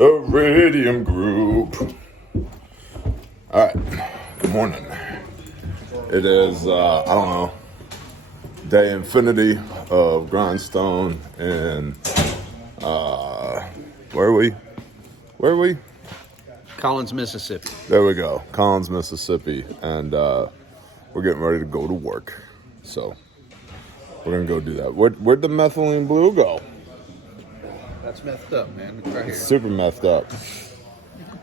Iridium Group. All right. Good morning. It is, I don't know, day infinity of Grindstone and, where are we? Collins, Mississippi. There we go. Collins, Mississippi. And, we're getting ready to go to work. So, we're going to go do that. Where'd the methylene blue go? That's messed up, man. Right here. Super messed up.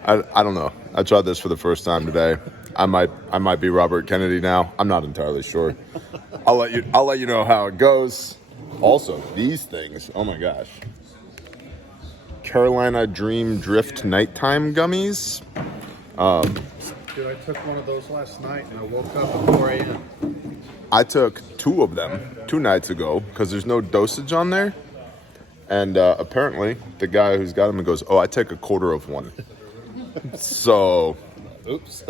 I don't know. I tried this for the first time today. I might be Robert Kennedy now. I'm not entirely sure. I'll let you know how it goes. Also, these things. Oh my gosh. Carolina Dream Drift Nighttime Gummies. Dude, I took one of those last night and I woke up at 4 a.m. I took 2 of them 2 nights ago because there's no dosage on there. And apparently, the guy who's got them goes, "Oh, I take a quarter of one." So, Oops.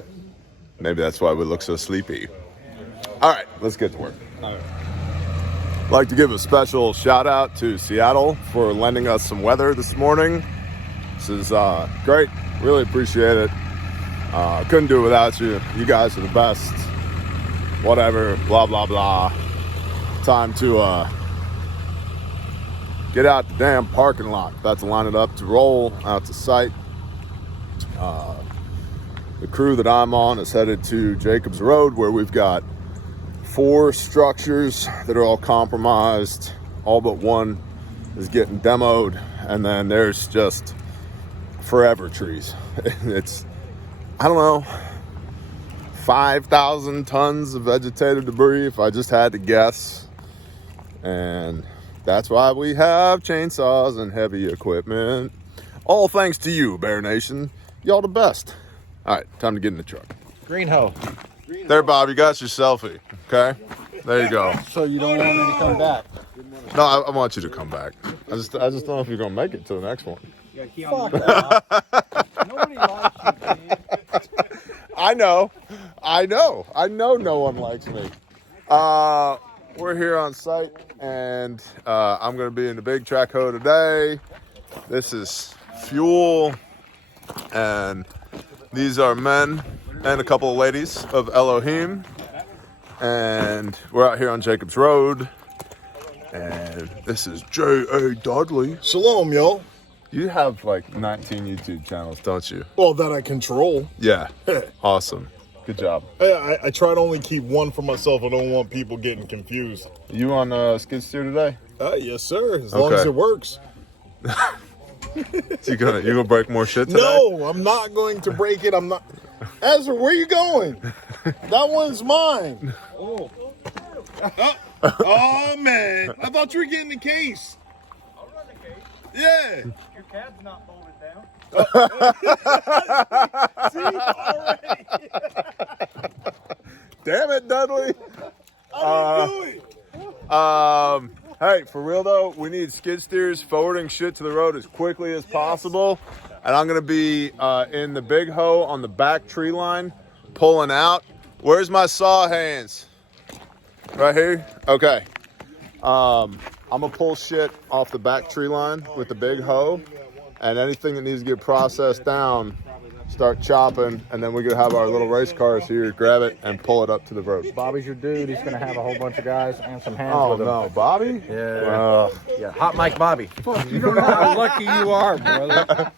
Maybe that's why we look so sleepy. All right, let's get to work. All right. I'd like to give a special shout out to Seattle for lending us some weather this morning. This is great. Really appreciate it. Couldn't do it without you. You guys are the best. Whatever, blah, blah, blah. Time to get out the damn parking lot. About to line it up to roll out to site. The crew that I'm on is headed to Jacobs Road, where we've got 4 structures that are all compromised. All but one is getting demoed, and then there's just forever trees. It's, I don't know, 5,000 tons of vegetative debris if I just had to guess. And that's why we have chainsaws and heavy equipment. All thanks to you, Bear Nation. Y'all the best. All right, time to get in the truck. Green hoe. There, Bob, you got your selfie. Okay? There you go. So you don't want me to come back? No, I want you to come back. I just don't know if you're going to make it to the next one. Fuck that. Nobody likes you, man. I know no one likes me. We're here on site, and I'm going to be in the big track hoe today. This is fuel, and these are men and a couple of ladies of Elohim, and we're out here on Jacobs Road, and this is J.A. Dudley. Shalom, yo. You have like 19 YouTube channels, don't you? Well, that I control. Yeah. Awesome. Good job. I try to only keep one for myself. I don't want people getting confused. You on skid steer today? Yes, sir. As long as it works. You gonna break more shit today? No, I'm not going to break it. I'm not. Ezra, where you going? That one's mine. Oh. Oh, man. I thought you were getting the case. I'll run the case. Yeah. Your cab's not bolted down. See, already. Damn it, Dudley. I didn't do it. Hey, for real though, we need skid steers forwarding shit to the road as quickly as possible. And I'm gonna be in the big hoe on the back tree line, pulling out. Where's my saw hands? Right here? Okay. I'm gonna pull shit off the back tree line with the big hoe, and anything that needs to get processed down, start chopping, and then we're gonna have our little race cars here, grab it and pull it up to the road. Bobby's your dude. He's gonna have a whole bunch of guys and some hands Oh with him. no, Bobby? Yeah. Yeah. Hot Mike Bobby. You don't know how lucky you are, brother.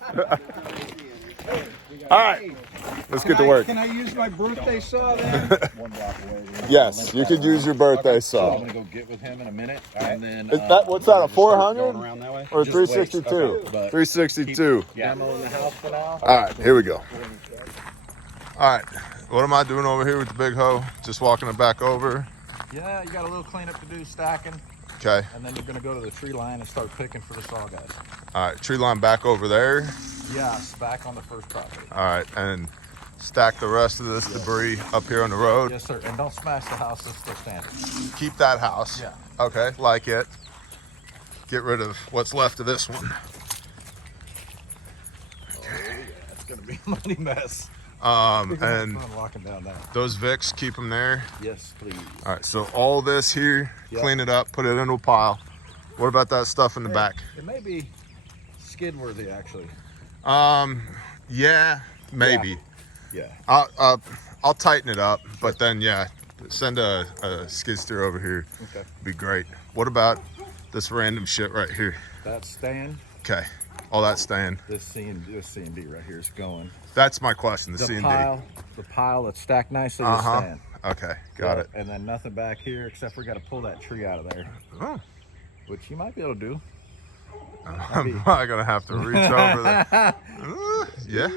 All right, let's get to work. Can I use my birthday saw then? Yes, you could use your birthday I'm saw. gonna go get with him in a minute, and then Is that, what's that, a 400 Around that way? or Just wait. 362? Okay, but 362. Demo in the house for now. All right, here we go. All right, what am I doing over here with the big hoe? Just walking it back over. yeah, you got a little cleanup to do, stacking, Okay. and then you're gonna go to the tree line and start picking for the saw guys. All right, tree line back over there. Yes, back on the first property. All right, and stack the rest of this debris up here on the road. Yes, sir. And don't smash the house that's still standing. Keep that house. Yeah. Okay, like it. Get rid of what's left of this one. Oh yeah, it's gonna be a money mess. And Fun locking down that. those Vicks, keep them there. Yes, please. All right, so all this here, Yep. clean it up, put it into a pile. What about that stuff in the back? It may be skid worthy actually. Yeah, maybe. Yeah. I'll tighten it up, but then yeah, send a skid steer over here. Okay. Be great. What about this random shit right here? That's staying. Okay, all that's staying. This C and D right here is going. That's my question. The C and D. The pile that's stacked nicely is staying. Okay, got it. And then nothing back here except we got to pull that tree out of there, Oh, which you might be able to do. I'm probably gonna have to reach over there. Yeah.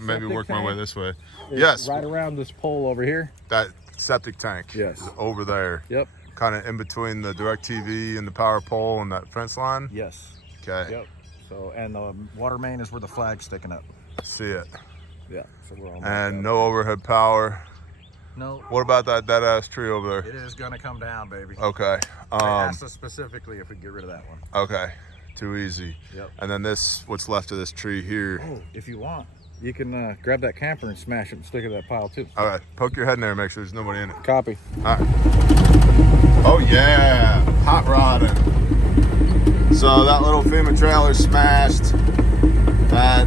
Maybe work my way this way. Yes. Right around this pole over here. That septic tank. Yes. Is over there. Yep. Kind of in between the DirecTV and the power pole and that fence line. Yes. Okay. Yep. So, and the water main is where the flag's sticking up. See it. Yeah. So we're almost And done. no overhead power. No. What about that dead ass tree over there? It is gonna come down, baby. Okay. They asked us specifically if we get rid of that one. Okay. Too easy. Yep. And then this, what's left of this tree here. Oh, if you want, you can grab that camper and smash it and stick it in that pile too. All right. Poke your head in there and make sure there's nobody in it. Copy. All right. Oh yeah, hot rodding. So that little FEMA trailer smashed. That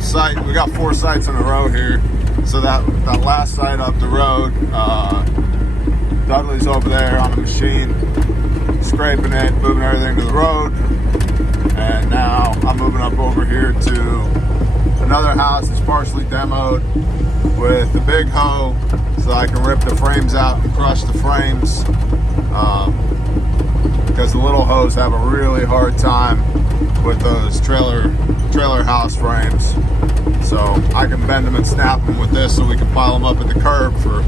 site, we got 4 sites in a row here. So that last site up the road, Dudley's over there on a machine, scraping it, moving everything to the road. And now I'm moving up over here to another house that's partially demoed with the big hoe so I can rip the frames out and crush the frames. Because the little hoes have a really hard time with those trailer house frames. So I can bend them and snap them with this so we can pile them up at the curb for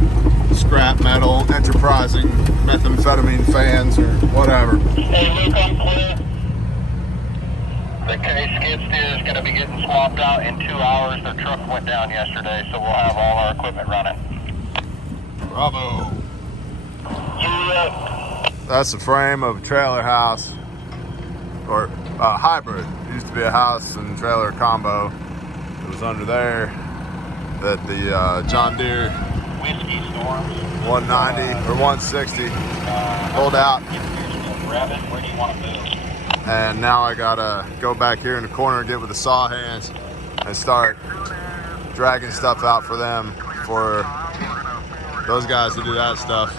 scrap metal, enterprising methamphetamine fans or whatever. Hey Luke, I'm clear. The K skid steer is going to be getting swapped out in 2 hours. Their truck went down yesterday, so we'll have all our equipment running. Bravo. Yeah. That's the frame of a trailer house, or a hybrid. It used to be a house and trailer combo. It was under there that the John Deere Whiskey Storms. 190 or 160 pulled out. Grab it. Where do you want to move? And now I gotta go back here in the corner and get with the saw hands and start dragging stuff out for them, for those guys to do that stuff.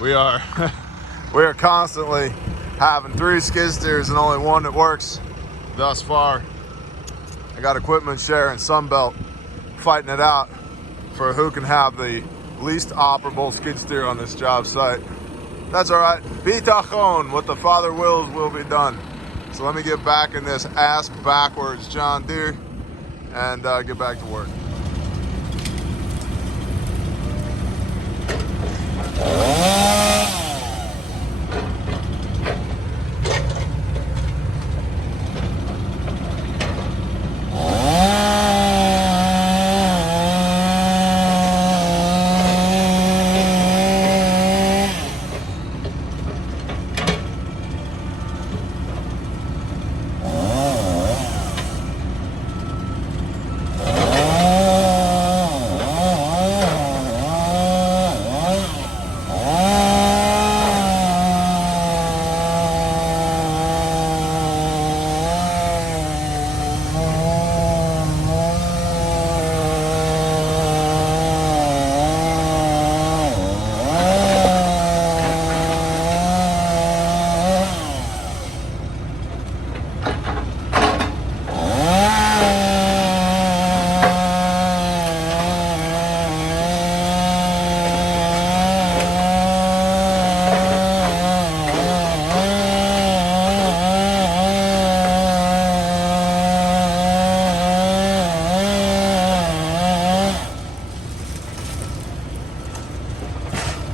We are constantly having 3 skid steers and only 1 that works thus far. I got equipment share and Sunbelt fighting it out for who can have the least operable skid steer on this job site. That's all right. Bitachon, what the Father wills will be done. So let me get back in this ass backwards John Deere and get back to work.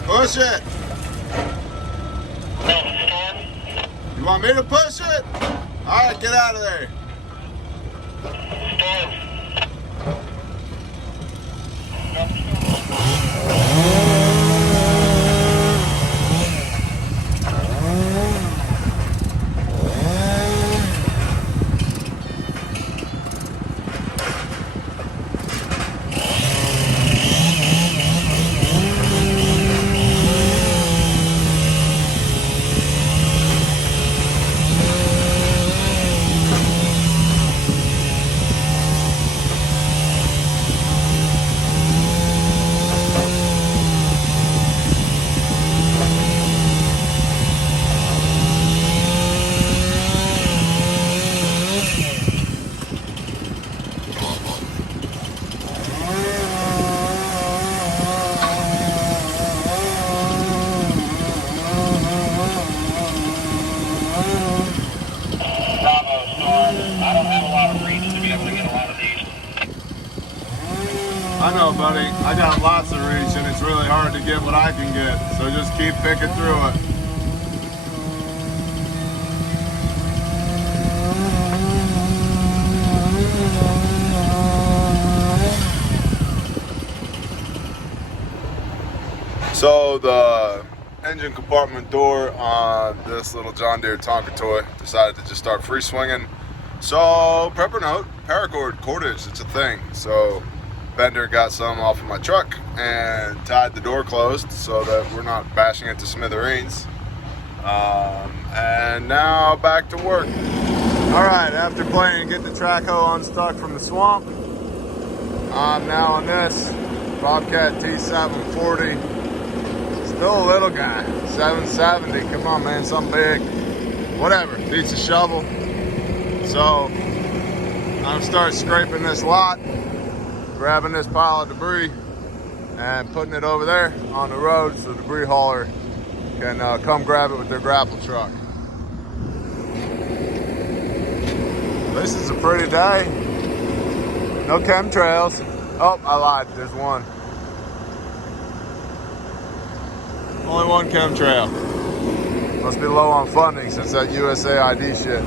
Push it. You want me to push it? All right, get out of there. I don't have a lot of reach to be able to get a lot of these. I know, buddy. I got lots of reach, and it's really hard to get what I can get. So just keep picking through it. So the engine compartment door on this little John Deere Tonka toy decided to just start free swinging. So prepper note, paracord cordage, it's a thing. So Bender got some off of my truck and tied the door closed so that we're not bashing it to smithereens. And now back to work. All right, after playing Get the Track Hoe Unstuck from the swamp, I'm now on this Bobcat T740. Still a little guy, 770. Come on, man, something big. Whatever, beats a shovel. So I'm gonna start scraping this lot, grabbing this pile of debris, and putting it over there on the road so the debris hauler can come grab it with their grapple truck. This is a pretty day. No chemtrails. Oh, I lied, there's one. Only one chemtrail. Must be low on funding since that USAID shit.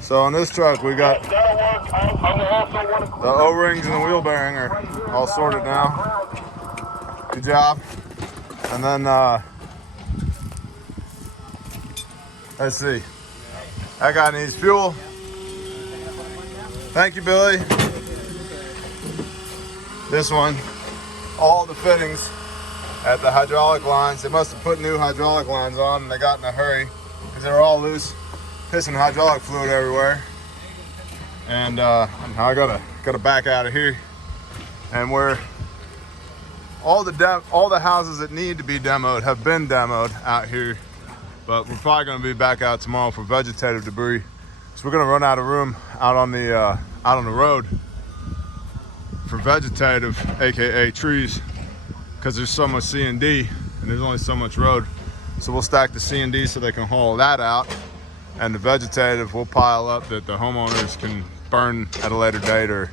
So on this truck, we got the O-rings and the wheel bearing are all sorted now. Good job. And then, let's see. That guy needs fuel. Thank you, Billy. This one, all the fittings at the hydraulic lines. They must have put new hydraulic lines on and they got in a hurry because they were all loose. Pissing hydraulic fluid everywhere, and now I gotta back out of here. And where all the houses that need to be demoed have been demoed out here, but we're probably gonna be back out tomorrow for vegetative debris. So we're gonna run out of room out on the road for vegetative, aka trees, because there's so much C&D and there's only so much road. So we'll stack the C&D so they can haul that out. And the vegetative will pile up that the homeowners can burn at a later date, or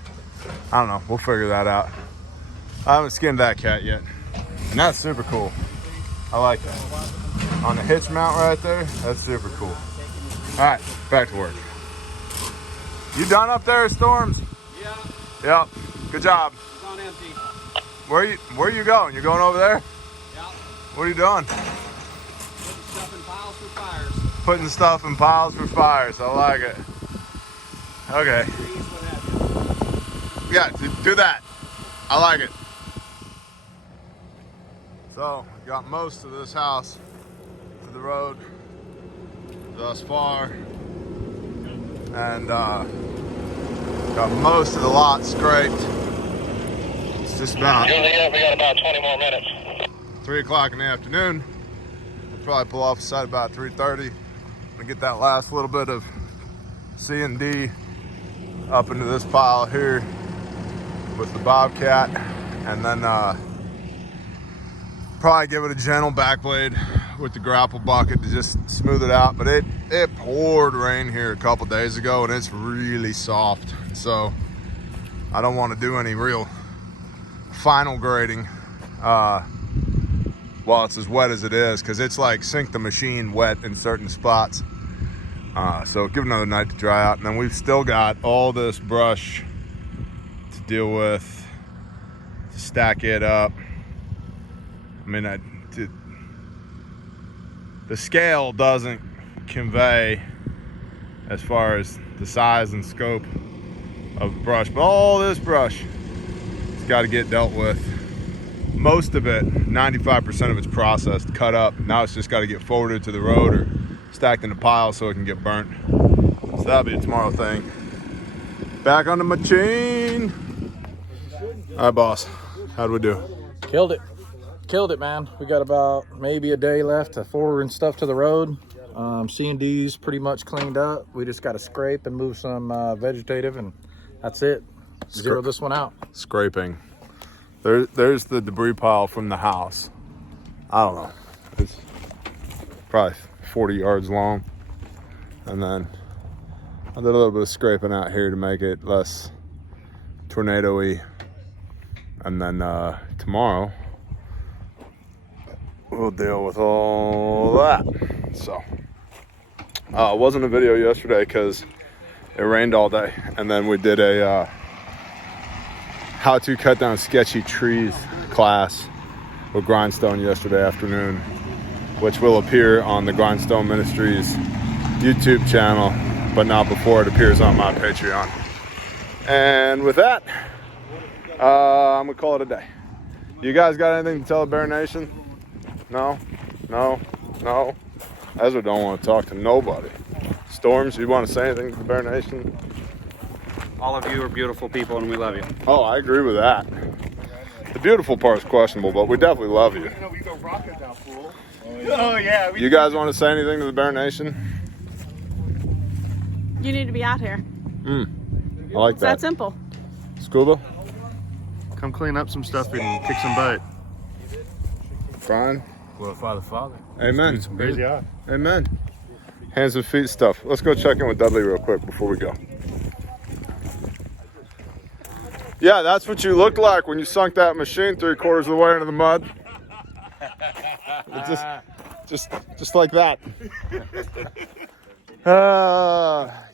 I don't know, we'll figure that out. I haven't skinned that cat yet. And that's super cool. I like that. On the hitch mount right there, that's super cool. All right, back to work. You done up there, Storms? Yeah, Yep, good job. it's on empty. Where you going? You going over there? Yeah, What are you doing? putting stuff in piles for fires. Putting stuff in piles for fires. I like it. Okay. Trees, what have you. Yeah, do that. I like it. So, got most of this house to the road thus far. And got most of the lot scraped. It's just about We got about 20 more minutes. 3 o'clock in the afternoon. We'll probably pull off the site about 3:30 and get that last little bit of C&D up into this pile here with the Bobcat, and then probably give it a gentle backblade with the grapple bucket to just smooth it out. But it poured rain here a couple days ago and it's really soft, so I don't want to do any real final grading while it's as wet as it is, because it's like sink the machine wet in certain spots. So give it another night to dry out, and then we've still got all this brush to deal with, to stack it up. I mean, the scale doesn't convey as far as the size and scope of the brush, but all this brush has got to get dealt with. Most of it, 95% of it's processed, cut up. Now it's just got to get forwarded to the road or stacked in a pile so it can get burnt. So that'll be a tomorrow thing. Back on the machine. All right, boss. How'd we do? Killed it. Killed it, man. We got about maybe a day left to forward stuff to the road. C&D's pretty much cleaned up. We just got to scrape and move some vegetative, and that's it. Zero this one out. Scraping. There's the debris pile from the house. I don't know. It's probably 40 yards long. And then I did a little bit of scraping out here to make it less tornado-y. And then tomorrow we'll deal with all that. So it wasn't a video yesterday because it rained all day. And then we did a how to cut down sketchy trees class with Grindstone yesterday afternoon, which will appear on the Grindstone Ministries YouTube channel, but not before it appears on my Patreon. And with that, I'm gonna call it a day. You guys got anything to tell the Bear Nation? No? Ezra don't want to talk to nobody. Storms, you want to say anything to the Bear Nation? All of you are beautiful people and we love you. Oh, I agree with that. The beautiful part is questionable, but we definitely love you. Oh yeah. You guys want to say anything to the Bear Nation? You need to be out here. I like It's that. that simple. Scuba? Come clean up some stuff and kick some butt. Brian? Glorify the Father. Amen. Crazy eye. Amen. Hands and feet stuff. Let's go check in with Dudley real quick before we go. Yeah, that's what you looked like when you sunk that machine 3/4 of the way into the mud. Just like that.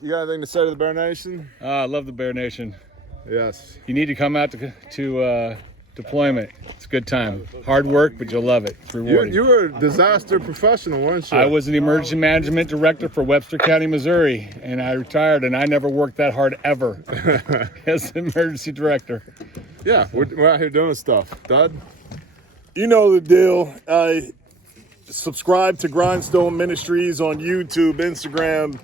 You got anything to say to the Bear Nation? I love the Bear Nation. Yes. You need to come out to deployment. It's a good time. Hard work, but you'll love it. It's rewarding. You were a disaster professional, weren't you? I was the emergency management director for Webster County, Missouri, and I retired, and I never worked that hard ever as emergency director. Yeah, we're out here doing stuff. Dud? You know the deal. Subscribe to Grindstone Ministries on YouTube, Instagram,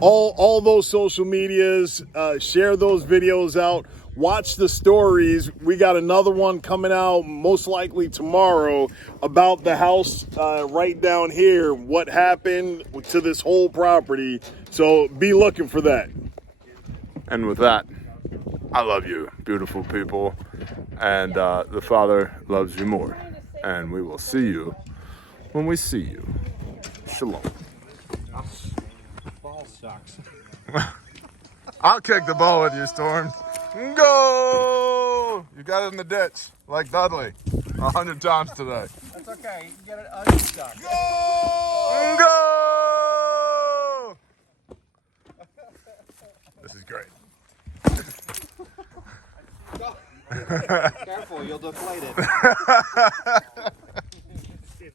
all those social medias. Share those videos out. Watch the stories. We got another one coming out most likely tomorrow about the house right down here. What happened to this whole property. So be looking for that. And with that, I love you, beautiful people. And the Father loves you more. And we will see you when we see you. Shalom. Ball sucks. I'll kick the ball with you, Storm. Go! You got it in the ditch, like Dudley, 100 times today. That's okay. You can get it unstuck. Go! This is great. Careful, you'll deflate it.